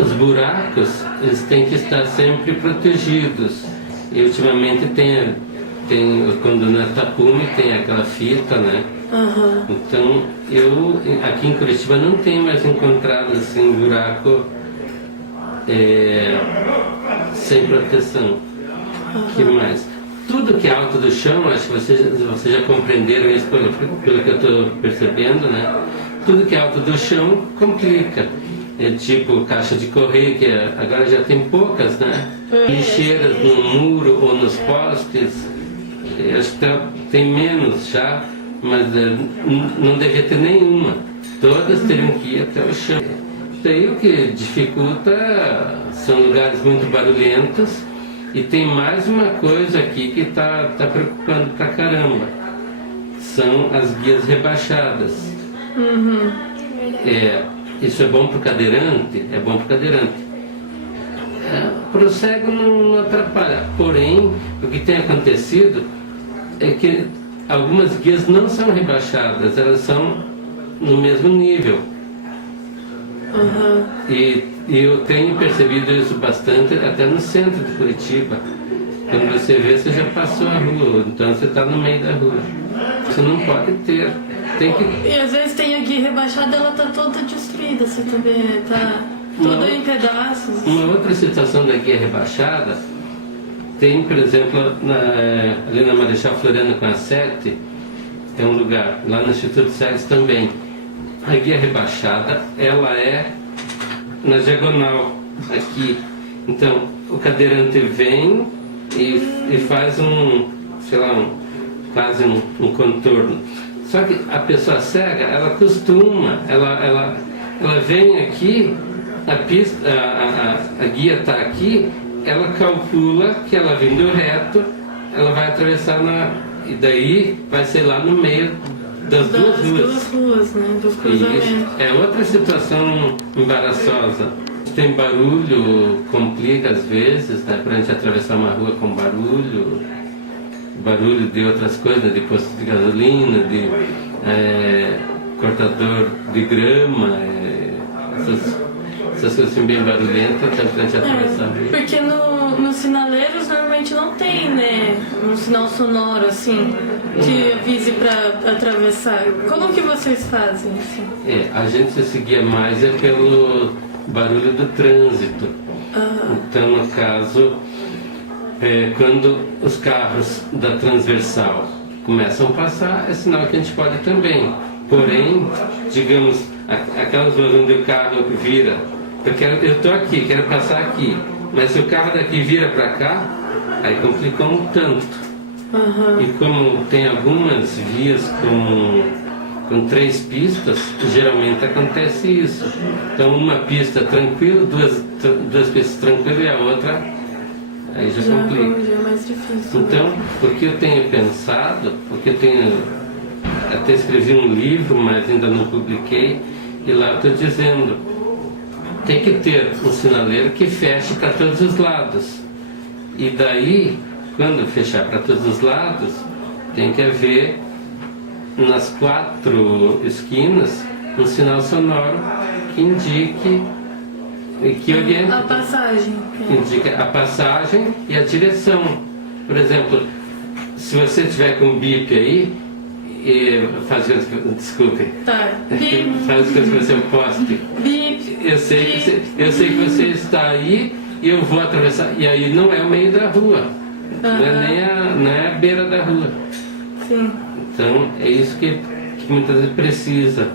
os buracos, eles têm que estar sempre protegidos. E ultimamente tem quando na tapume tem aquela fita, né? Uhum. Então, eu aqui em Curitiba não tenho mais encontrado assim buraco sem proteção. Que mais? Tudo que é alto do chão, acho que vocês já compreenderam isso pelo que eu estou percebendo, né? Tudo que é alto do chão complica. É tipo caixa de correio, que agora já tem poucas, né? Lixeiras no muro ou nos postes, acho que tem menos já, mas não devia ter nenhuma. Todas teriam que ir até o chão. Daí o que dificulta são lugares muito barulhentos. E tem mais uma coisa aqui que está preocupando pra caramba. São as guias rebaixadas. Uhum. Isso é bom para o cadeirante? É bom para o cadeirante. Para o cego não atrapalha. Porém, o que tem acontecido é que algumas guias não são rebaixadas, elas são no mesmo nível. Uhum. E eu tenho percebido isso bastante até no centro de Curitiba. Quando você vê, você já passou a rua, então você está no meio da rua. Você não pode ter. Tem que... E às vezes tem a guia rebaixada, ela tá toda destruída, você também tá toda em pedaços. Uma outra situação da guia rebaixada tem, por exemplo, ali na Marechal Floriano com a 7, tem um lugar, lá no Instituto Cegas também. A guia rebaixada, ela é na diagonal, aqui. Então, o cadeirante vem e faz quase um contorno. Só que a pessoa cega, ela costuma, ela vem aqui, a guia está aqui, ela calcula que ela vindo reto, ela vai atravessar e daí vai ser lá no meio das duas ruas. Das duas ruas, né? Dos cruzamentos. É outra situação embaraçosa. Tem barulho, complica às vezes, né? Para a gente atravessar uma rua com barulho de outras coisas, de posto de gasolina, de cortador de grama, essas coisas assim bem barulhentas, para a gente atravessar a rua. Porque nos sinaleiros normalmente não tem, né? Um sinal sonoro assim, que avise para atravessar. Como que vocês fazem isso? A gente se seguia mais pelo barulho do trânsito. Então, no caso, quando os carros da transversal começam a passar, é sinal que a gente pode também. Porém, digamos, aquelas ruas onde o carro vira, eu estou aqui, quero passar aqui, mas se o carro daqui vira para cá, aí complicou um tanto. E como tem algumas vias com 3 pistas, geralmente acontece isso. Então uma pista tranquila, duas pistas tranquilas e a outra, aí já complica. Já é mais difícil. Então, o que eu tenho pensado, até escrevi um livro, mas ainda não publiquei, e lá eu estou dizendo, tem que ter um sinaleiro que feche para todos os lados. E daí, quando fechar para todos os lados, tem que haver nas 4 esquinas um sinal sonoro que indique e que oriente. A passagem. Indica a passagem e a direção. Por exemplo, se você tiver com bip aí, desculpe. Tá. Bip. Faz com que você poste. Bip. Eu sei que você está aí e eu vou atravessar. E aí não é o meio da rua. Não é a beira da rua. Sim. Então é isso que muitas vezes precisa.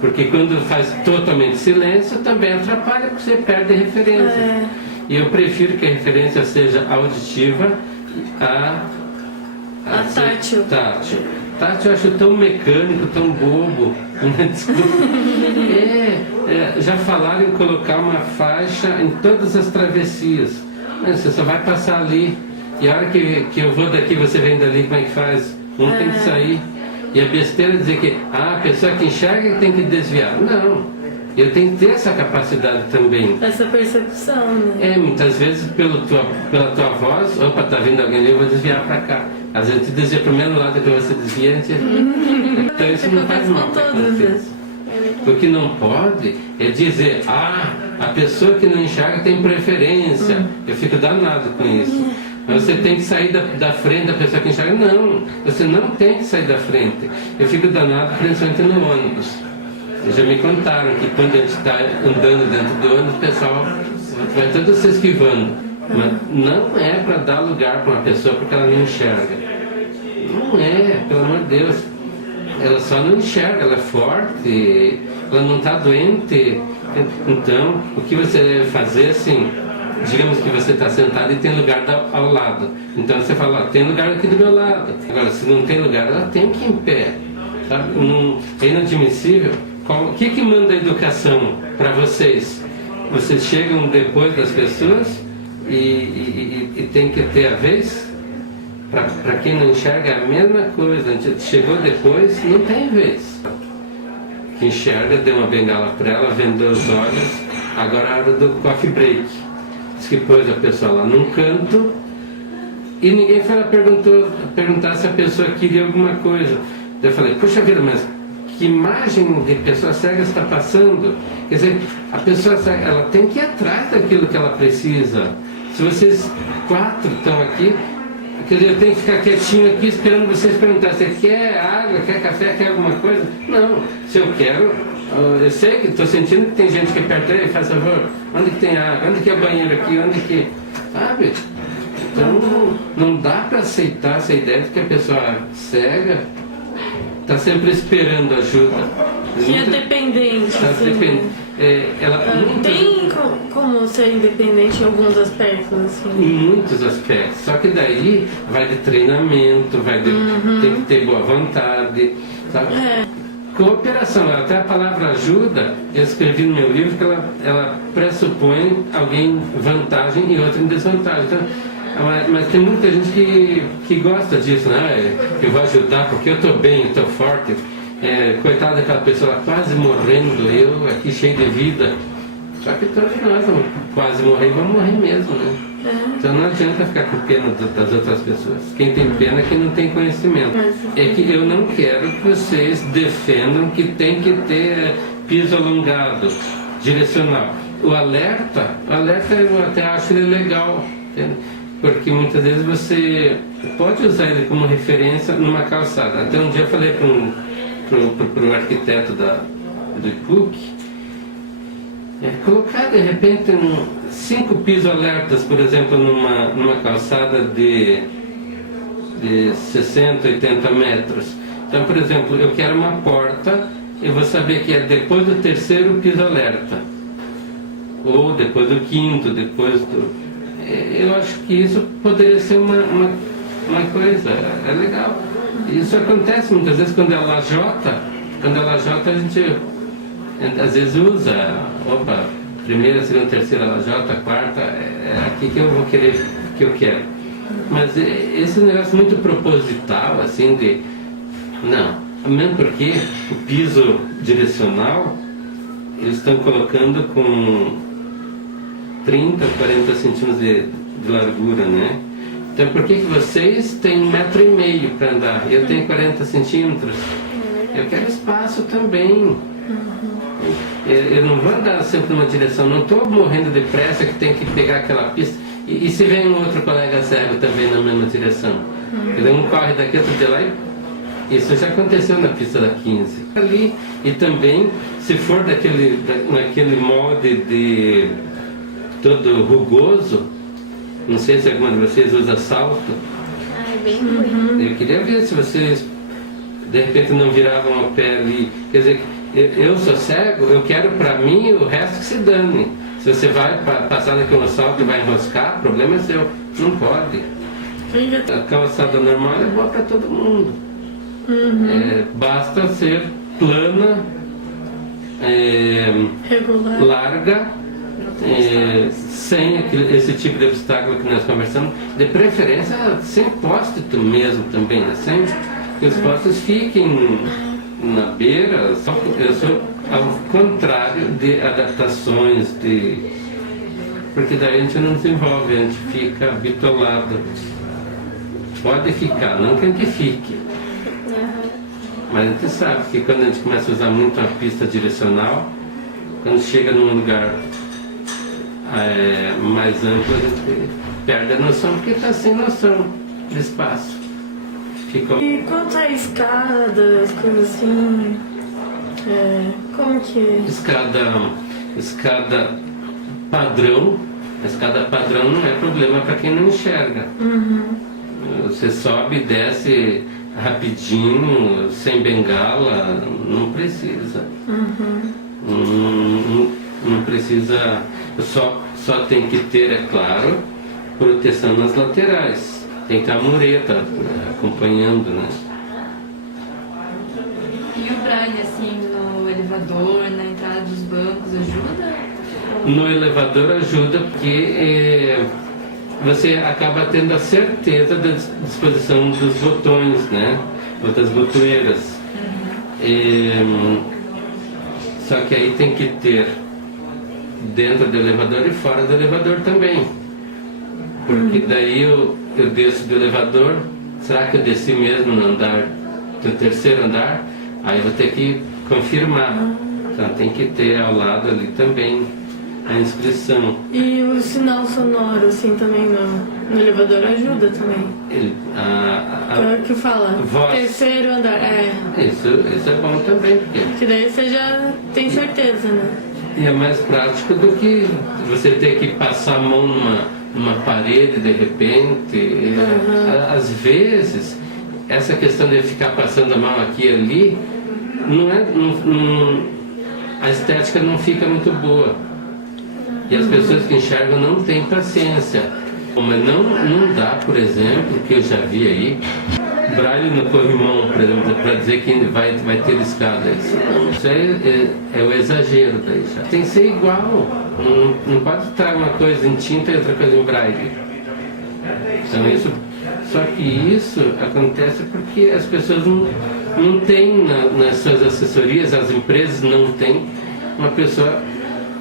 Porque quando faz totalmente silêncio também atrapalha, porque você perde a referência. E eu prefiro que a referência seja auditiva a tátil. Tátil eu acho tão mecânico, tão bobo. Desculpa. Já falaram em colocar uma faixa em todas as travessias. Mas você só vai passar ali. E a hora que eu vou daqui, você vem dali, como é que faz? Um tem que sair. E a besteira é dizer que a pessoa que enxerga tem que desviar. Não. Eu tenho que ter essa capacidade também. Essa percepção, né? Muitas vezes pela tua voz, opa, tá vindo alguém ali, eu vou desviar para cá. Às vezes tu desvia para o mesmo lado que você desvia, então isso não faz mal. Com todas, às vezes. O que não pode é dizer, a pessoa que não enxerga tem preferência. Eu fico danado com isso. Mas você tem que sair da frente da pessoa que enxerga. Não, você não tem que sair da frente. Eu fico danado principalmente no ônibus. Já me contaram que quando a gente está andando dentro do ônibus, o pessoal vai todo se esquivando. Mas não é para dar lugar para uma pessoa porque ela não enxerga. Não é, pelo amor de Deus. Ela só não enxerga, ela é forte, ela não está doente. Então, o que você deve fazer, assim, digamos que você está sentado e tem lugar ao lado. Então você fala, tem lugar aqui do meu lado. Agora, se não tem lugar, ela tem que ir em pé. Tá? É inadmissível. O que manda a educação para vocês? Vocês chegam depois das pessoas e tem que ter a vez? Para quem não enxerga é a mesma coisa. A gente chegou depois, não tem vez. Quem enxerga, deu uma bengala para ela, vendeu os olhos, agora é a hora do coffee break. Diz que pôs a pessoa lá num canto e ninguém foi lá perguntar se a pessoa queria alguma coisa. Eu falei, puxa vida, mas que imagem de pessoa cega está passando? Quer dizer, a pessoa cega, ela tem que ir atrás daquilo que ela precisa. Se vocês 4 estão aqui, quer dizer, eu tenho que ficar quietinho aqui esperando vocês perguntar, você quer água, quer café, quer alguma coisa? Não, se eu quero, eu sei que estou sentindo que tem gente que perto aí, faz favor, onde que tem água, onde que é o banheiro aqui, onde que... Sabe? Então, não dá para aceitar essa ideia de que a pessoa cega está sempre esperando ajuda. Que é dependente. Tá dependente. Tem como ser independente em alguns aspectos, assim? Em muitos aspectos. Só que daí vai de treinamento, tem que ter boa vontade. Sabe? Cooperação, até a palavra ajuda, eu escrevi no meu livro que ela pressupõe alguém em vantagem e outro em desvantagem. Então, mas tem muita gente que gosta disso, né? Eu vou ajudar porque eu estou bem, estou forte. Coitada daquela pessoa lá, quase morrendo, eu aqui cheio de vida. Só que todos nós vamos quase morrer e vamos morrer mesmo, né? Então não adianta ficar com pena das outras pessoas. Quem tem pena é quem não tem conhecimento. É que eu não quero que vocês defendam que tem que ter piso alongado, direcional. O alerta eu até acho ele legal, entende? Porque muitas vezes você pode usar ele como referência numa calçada. Até um dia eu falei para o arquiteto do IPUC, colocar de repente 5 pisos alertas, por exemplo, numa calçada de 60, 80 metros. Então, por exemplo, eu quero uma porta, eu vou saber que é depois do 3º piso alerta, ou depois do 5º, depois do... Eu acho que isso poderia ser uma coisa, é legal. Isso acontece muitas vezes quando é lajota, a gente às vezes usa, primeira, segunda, terceira lajota, quarta, é aqui que eu vou querer, que eu quero. Mas esse negócio muito proposital, assim, não, mesmo porque o piso direcional, eles estão colocando com 30, 40 centímetros de largura, né? Então por que vocês têm 1,5 metro para andar? Eu tenho 40 centímetros. Eu quero espaço também. Eu não vou andar sempre numa direção, não estou morrendo de pressa que tem que pegar aquela pista. E se vem um outro colega cego também na mesma direção? Um corre daqui, outro de lá. Isso já aconteceu na pista da 15. Ali, e também, se for naquele molde de todo rugoso, não sei se alguma de vocês usa salto. É bem ruim. Eu queria ver se vocês de repente não viravam a pé ali. Quer dizer, eu sou cego, eu quero para mim o resto que se dane. Se você vai passar naquele salto e vai enroscar, o problema é seu. Não pode. A calçada normal é boa para todo mundo. Basta ser plana, regular, larga, sem esse tipo de obstáculo que nós conversamos, de preferência sem poste mesmo também, né? Sem que os postes fiquem na beira. Eu sou ao contrário de adaptações, porque daí a gente não desenvolve, a gente fica bitolado. Pode ficar, não que a gente fique. Mas a gente sabe que quando a gente começa a usar muito a pista direcional, quando chega num lugar mais amplo, a gente perde a noção, porque está sem noção de espaço. E quanto a escadas, coisas assim, como que... Escada padrão, a escada padrão não é problema para quem não enxerga. Você sobe e desce rapidinho, sem bengala, não precisa. Não precisa, só tem que ter, é claro, proteção nas laterais. Tem que ter a mureta acompanhando, né? E o braille, assim, no elevador, na entrada dos bancos, ajuda? No elevador ajuda porque você acaba tendo a certeza da disposição dos botões, né? Ou das botoeiras. Só que aí tem que ter dentro do elevador e fora do elevador também. Porque daí eu desço do elevador, será que eu desci mesmo no andar, no terceiro andar? Aí eu vou ter que confirmar. Então tem que ter ao lado ali também a inscrição. E o sinal sonoro, assim, também no elevador ajuda também? Que fala? Voz. Terceiro andar, Isso é bom também, porque... Que daí você já tem certeza, né? E é mais prático do que você ter que passar a mão numa parede de repente. Às vezes, essa questão de ficar passando a mão aqui e ali, a estética não fica muito boa. E as pessoas que enxergam não têm paciência. Mas não dá, por exemplo, que eu já vi aí, braille no corrimão, por exemplo, para dizer que vai ter escada. Isso é o exagero daí já. Tem que ser igual. Não pode estar uma coisa em tinta e outra coisa em braille. Então só que isso acontece porque as pessoas não têm nas suas assessorias, as empresas não têm uma pessoa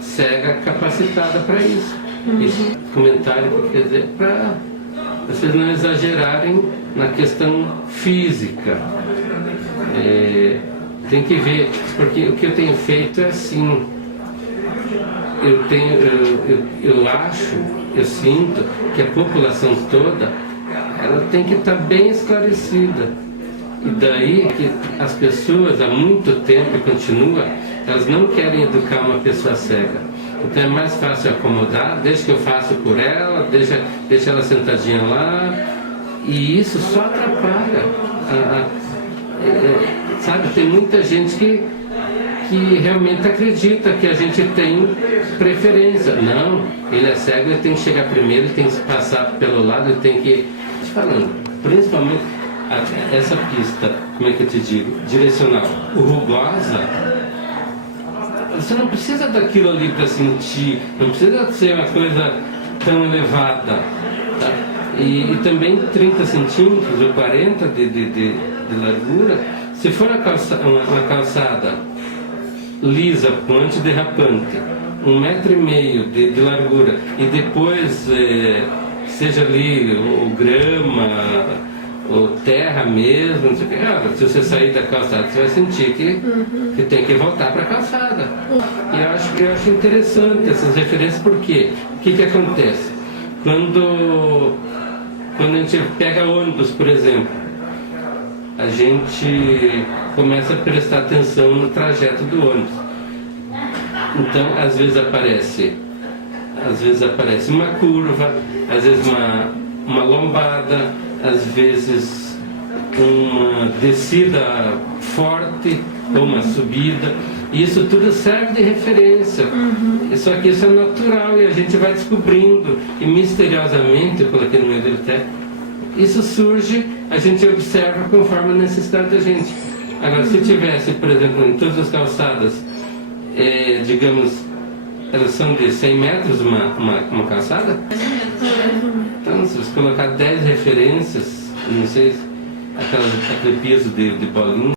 cega capacitada para isso. Esse comentário quer dizer para vocês não exagerarem na questão física. Tem que ver, porque o que eu tenho feito é assim. Eu sinto que a população toda ela tem que estar bem esclarecida. E daí que as pessoas há muito tempo continua, elas não querem educar uma pessoa cega. Então é mais fácil acomodar, deixa que eu faço por ela, deixa ela sentadinha lá, e isso só atrapalha. Sabe, tem muita gente que realmente acredita que a gente tem preferência. Não, ele é cego, ele tem que chegar primeiro, ele tem que passar pelo lado, ele tem que... Te falando, principalmente essa pista, como é que eu te digo, direcional, rugosa. Você não precisa daquilo ali para sentir, não precisa ser uma coisa tão elevada. Tá? E também 30 centímetros ou 40 de largura, se for uma calçada lisa, com antiderrapante, 1,5 m de largura, e depois seja ali o grama, ou terra mesmo, não sei o que. Se você sair da calçada, você vai sentir que tem que voltar para a calçada. E eu acho interessante essas referências, porque o que acontece? Quando a gente pega ônibus, por exemplo, a gente começa a prestar atenção no trajeto do ônibus. Então, às vezes aparece uma curva, às vezes uma lombada, às vezes uma descida forte ou uma subida. Isso tudo serve de referência. Só que isso é natural e a gente vai descobrindo. E misteriosamente, por aqui no meio do teto, isso surge, a gente observa conforme a necessidade da gente. Agora, se tivesse, por exemplo, em todas as calçadas, digamos, elas são de 100 metros uma calçada? Então, se você colocar 10 referências, não sei, aquele piso de bolinha,